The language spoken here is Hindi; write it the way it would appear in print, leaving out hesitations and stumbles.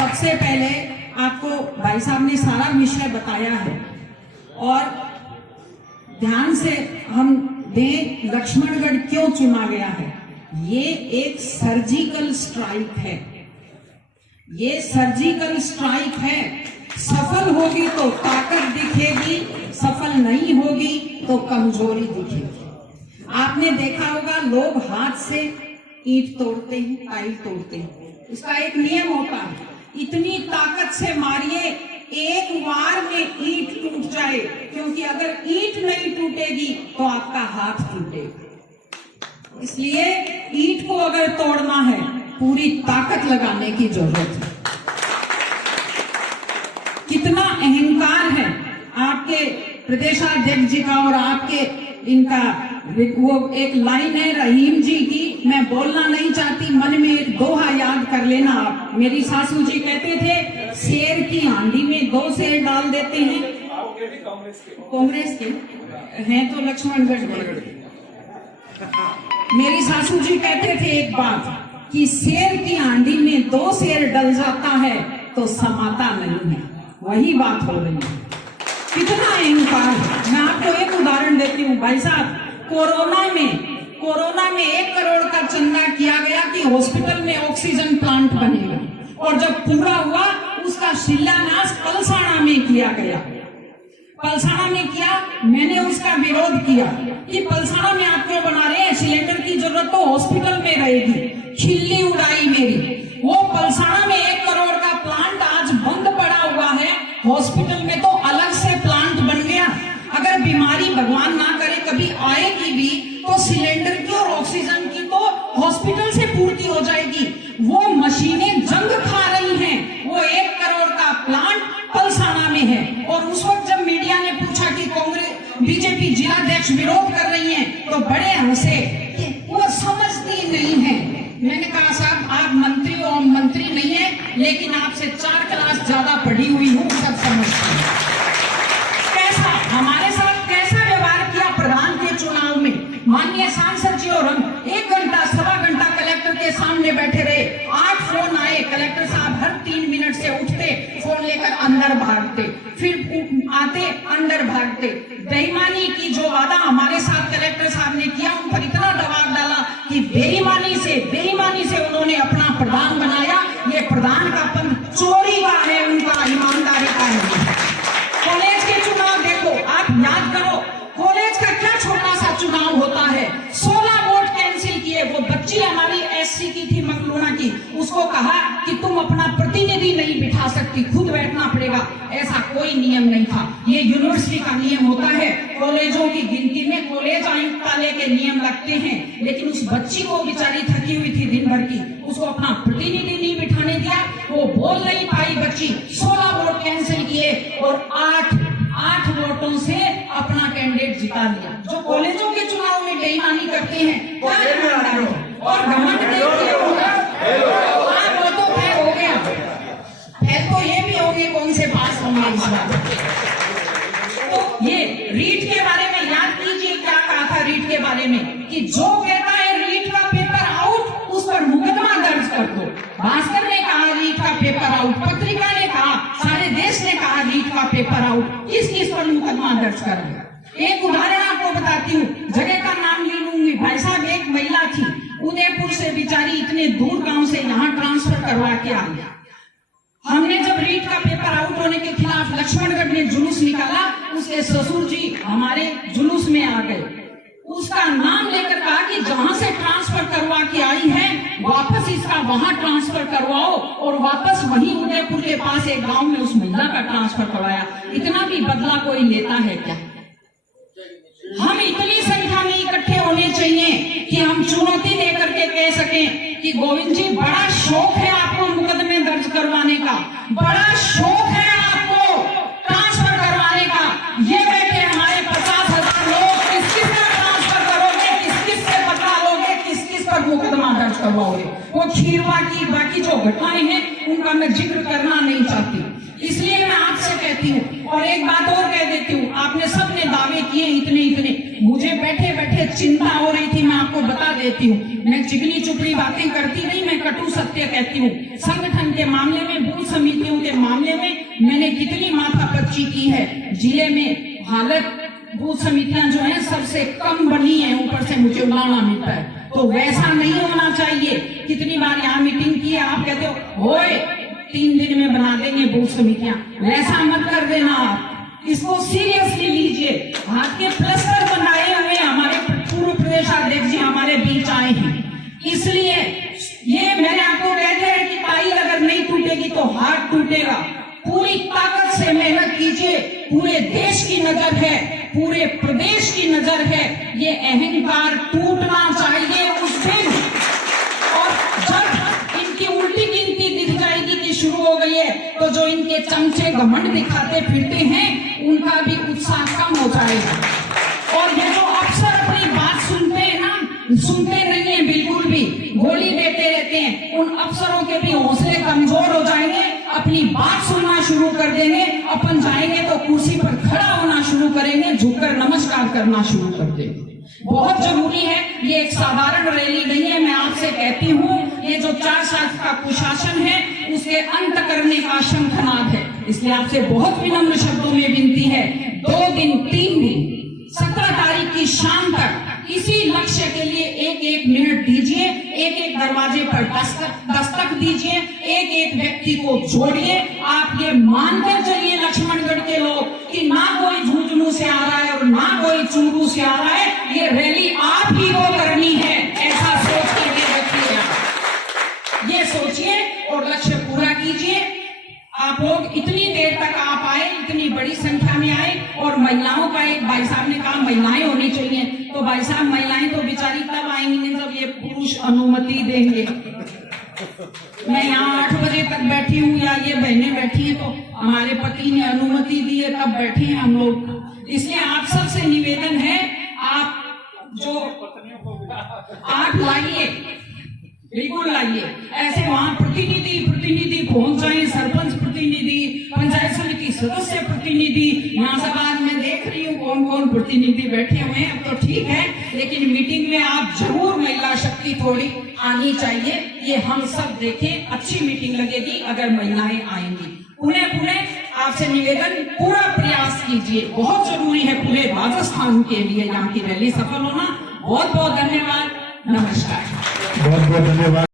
सबसे पहले आपको भाई साहब ने सारा विषय बताया है और ध्यान से हम दें लक्ष्मणगढ़ क्यों चुना गया है। ये एक सर्जिकल स्ट्राइक है, ये सर्जिकल स्ट्राइक है। सफल होगी तो ताकत दिखेगी, सफल नहीं होगी तो कमजोरी दिखेगी। आपने देखा होगा लोग हाथ से ईंट तोड़ते हैं, टाइल तोड़ते हैं, इसका एक नियम होता है, इतनी ताकत से मारिए एक बार में ईंट टूट जाए, क्योंकि अगर ईंट नहीं टूटेगी तो आपका हाथ टूटेगा। इसलिए ईंट को अगर तोड़ना है पूरी ताकत लगाने की जरूरत है। कितना अहंकार है आपके प्रदेशाध्यक्ष जी का और आपके इनका। वो एक लाइन है रहीम जी की, मैं बोलना नहीं चाहती, मन में एक दोहा याद कर लेना आप। मेरी सासू जी कहते थे शेर की हांडी में 2 शेर डाल देते हैं। कांग्रेस के हैं तो लक्ष्मणगढ़ के। मेरी सासू जी कहते थे एक बात कि शेर की हांडी में 2 शेर डल जाता है तो समाता नहीं है। वही बात हो रही है। कितना अहंकार है। मैं आपको एक उदाहरण देती हूँ भाई साहब। कोरोना में 1 करोड़ का चंदा किया गया कि हॉस्पिटल में ऑक्सीजन प्लांट बनेगा, और जब पूरा हुआ उसका शिलान्यास पलसाना में किया गया। पलसाना में किया, मैंने उसका विरोध किया कि पलसाना में आप क्यों बना रहे हैं, सिलेंडर की जरूरत तो हॉस्पिटल में रहेगी। खिल्ली उड़ाई मेरी। वो पलसाना में 1 करोड़ का प्लांट आज बंद पड़ा हुआ है, हॉस्पिटल में तो अलग से प्लांट बन गया। अगर बीमारी भगवान ना करे कभी आएगी भी तो सिलेंडर की और ऑक्सीजन की तो हॉस्पिटल से पूर्ति हो जाएगी। वो मशीनें जंग खा रही हैं। वो 1 करोड़ का प्लांट पलसाना में है, और उस वक्त जब मीडिया ने पूछा कि कांग्रेस बीजेपी जिलाध्यक्ष विरोध कर रही हैं तो बड़े हंसे कि वो समझती नहीं है। मैंने कहा साहब आप मंत्री हो, मंत्री नहीं है, लेकिन आपसे 4 क्लास ज्यादा पढ़ी हुई हूँ, सब समझती हूँ। कैसा हमारे साथ कैसा व्यवहार किया प्रधान के चुनाव में। माननीय सांसद जी और हम 1 घंटा सवा घंटा कलेक्टर के सामने बैठे रहे। 8 फोन आए, कलेक्टर साहब हर 3 मिनट से उठते, फोन लेकर अंदर भागते, फिर आते अंदर भागते। बेईमानी की जो वादा हमारे साथ कलेक्टर साहब ने किया, उन पर इतना दबाव डाला कि बेईमानी से उन्होंने अपना प्रधान बनाया। ये प्रधान का पंथ चोरी का है, उनका ईमानदारी का है। कॉलेज के चुनाव देखो, आप याद करो कॉलेज का क्या छोटा सा चुनाव होता है। 16 वोट कैंसिल किए। वो बच्ची हमारी एससी की थी, मकलूना की, उसको कहा कि तुम अपना प्रतिनिधि नहीं बिठा सकती, खुद बैठना पड़ेगा। ऐसा कोई नियम नहीं था। ये यूनिवर्सिटी का नियम होता है। कॉलेजों की गिनती में कॉलेज आयुक्तालय के नियम लगते हैं, लेकिन उस बच्ची को बेचारी थकी हुई थी दिन भर की, उसको अपना प्रतिनिधि नहीं बिठाने दिया। वो बोल नहीं पाई बच्ची। 16 वोट कैंसिल किए और 8 वोटों से अपना कैंडिडेट जिता लिया। जो कॉलेजों के चुनाव में बेईमानी करते हैं और घमंड देखिए, वो तो फैल हो गया। फैल तो ये भी होंगे कौन से पास होंगे इस बार। तो ये रीट के बारे में याद कीजिए क्या कहा था रीट के बारे में, कि जो कहता है रीट का पेपर आउट उस पर मुकदमा दर्ज कर दो। भास्कर ने कहा रीट का पेपर आउट, पत्रिका ने कहा, सारे देश ने कहा रीट का पेपर आउट। किस पर मुकदमा दर्ज कर दो। एक उदाहरण आपको बताती हूँ, जगह का नाम ले लूंगी। भाई साहब एक महिला थी उदयपुर से, बेचारी इतने दूर गांव से यहाँ ट्रांसफर करवा के आ गया। हमने जब रीट का पेपर आउट होने के खिलाफ लक्ष्मणगढ़ में जुलूस निकाला, उसके ससुर जी हमारे जुलूस में आ गए। उसका नाम लेकर कहा कि जहां से ट्रांसफर करवा के आई है वापस इसका वहां ट्रांसफर करवाओ, और वापस वहीं उदयपुर के पास एक गांव में उस महिला का ट्रांसफर करवाया। इतना भी बदला कोई लेता है क्या? हम इतनी संख्या में इकट्ठे होने चाहिए कि हम चुनौती देकर के कह सकें कि गोविंद जी बड़ा शौक है आपको मुकदमे दर्ज करवाने का, बड़ा शौक है आपको ट्रांसफर करवाने का। ये बैठे हमारे 50,000 लोग, किस का ट्रांसफर करोगे, किस से बदला लोगे, किस पर मुकदमा दर्ज करवाओगे। वो खीरवा की बाकी जो घटनाएं हैं उनका मैं जिक्र करना नहीं चाहती, इसलिए मैं आपसे कहती हूँ। और एक बात और कह देती हूँ, आपने सबने दावे किए इतने, मुझे बैठे बैठे चिंता हो रही थी। मैं आपको बता देती हूँ, मैं चिकनी चुपड़ी बातें करती नहीं, मैं कटु सत्य कहती हूँ। संगठन के मामले में, बूथ समितियों के मामले में मैंने कितनी माथापच्ची की है। जिले में हालत बूथ समितियां जो है सबसे कम बनी है, ऊपर से मुझे उलाना मिलता है, तो वैसा नहीं होना चाहिए। कितनी बार यहाँ मीटिंग की है, आप कहते हो ओए 3 दिन में बना देंगे बूथ समितियां, वैसा मत कर देना। आप इसको सीरियसली लीजिए। हाथ के प्लस्तर बनाए हुए हमारे पूर्व प्रदेश अध्यक्ष जी हमारे बीच आए हैं, इसलिए ये मैंने आपको कह दिया है कि टाई अगर नहीं टूटेगी तो हाथ टूटेगा। पूरी ताकत से मेहनत कीजिए। पूरे देश की नजर है, पूरे प्रदेश की नजर है, ये अहंकार टूटना चाहिए उस दिन। और जब इनकी उल्टी गिनती दिख जाएगी कि शुरू हो गई है, तो जो इनके चमचे घमंड दिखाते फिरते हैं उनका भी उत्साह कम हो जाएगा। और ये जो अफसर अपनी बात सुनते हैं ना, सुनते नहीं है बिल्कुल भी, गोली देते रहते हैं, उन अफसरों के भी हौसले कमजोर हो जाएंगे, अपनी बात सुनना शुरू कर देंगे। अपन जाएंगे तो कुर्सी पर खड़ा होना शुरू करेंगे, झुककर नमस्कार करना शुरू कर देंगे। बहुत जरूरी है, ये एक साधारण रैली नहीं है। मैं आपसे कहती हूँ, ये जो 4 साल का कुशासन है उसके अंत करने का शंखनाद है। इसलिए आपसे बहुत विनम्र शब्दों में विनती है, 2 दिन 3 दिन 17 तारीख की शाम तक इसी लक्ष्य के लिए 1-1 मिनट दीजिए, 1-1 दरवाजे पर दस्तक दीजिए, 1-1 व्यक्ति को जोड़िए। आप ये मानकर चलिए लक्ष्मणगढ़ के लोग कि ना कोई झुंझुनू से आ रहा है और ना कोई चूरू से आ रहा है, ये रैली आप ही को करनी है, ऐसा सोच करके रखिए। ये सोचिए और लक्ष्य पूरा कीजिए। आप लोग इतनी देर तक आप आए, इतनी बड़ी संख्या में आए, और महिलाओं का एक भाई साहब ने कहा महिलाएं होनी चाहिए, तो भाई साहब महिलाएं तो बेचारी तब आएंगी जब ये पुरुष अनुमति देंगे। मैं यहाँ 8 बजे तक बैठी हूँ या ये बहनें बैठी हैं, तो हमारे पति ने अनुमति दी है तब बैठे हैं हम लोग। इसलिए आप सबसे निवेदन है, आप जो 8 लाइए, बिल्कुल लाइए। ऐसे वहाँ प्रतिनिधि पहुंच जाए, सरपंच प्रतिनिधि, पंचायत समिति सदस्य प्रतिनिधि। यहाँ सब आज मैं देख रही हूँ कौन कौन प्रतिनिधि बैठे हुए हैं, अब तो ठीक है, लेकिन मीटिंग में आप जरूर महिला शक्ति थोड़ी आनी चाहिए। ये हम सब देखें, अच्छी मीटिंग लगेगी अगर महिलाएं आएंगी। पुनः आपसे निवेदन, पूरा प्रयास कीजिए, बहुत जरूरी है पूरे राजस्थान के लिए यहाँ की रैली सफल होना। बहुत बहुत धन्यवाद, नमस्कार। बहुत बहुत धन्यवाद।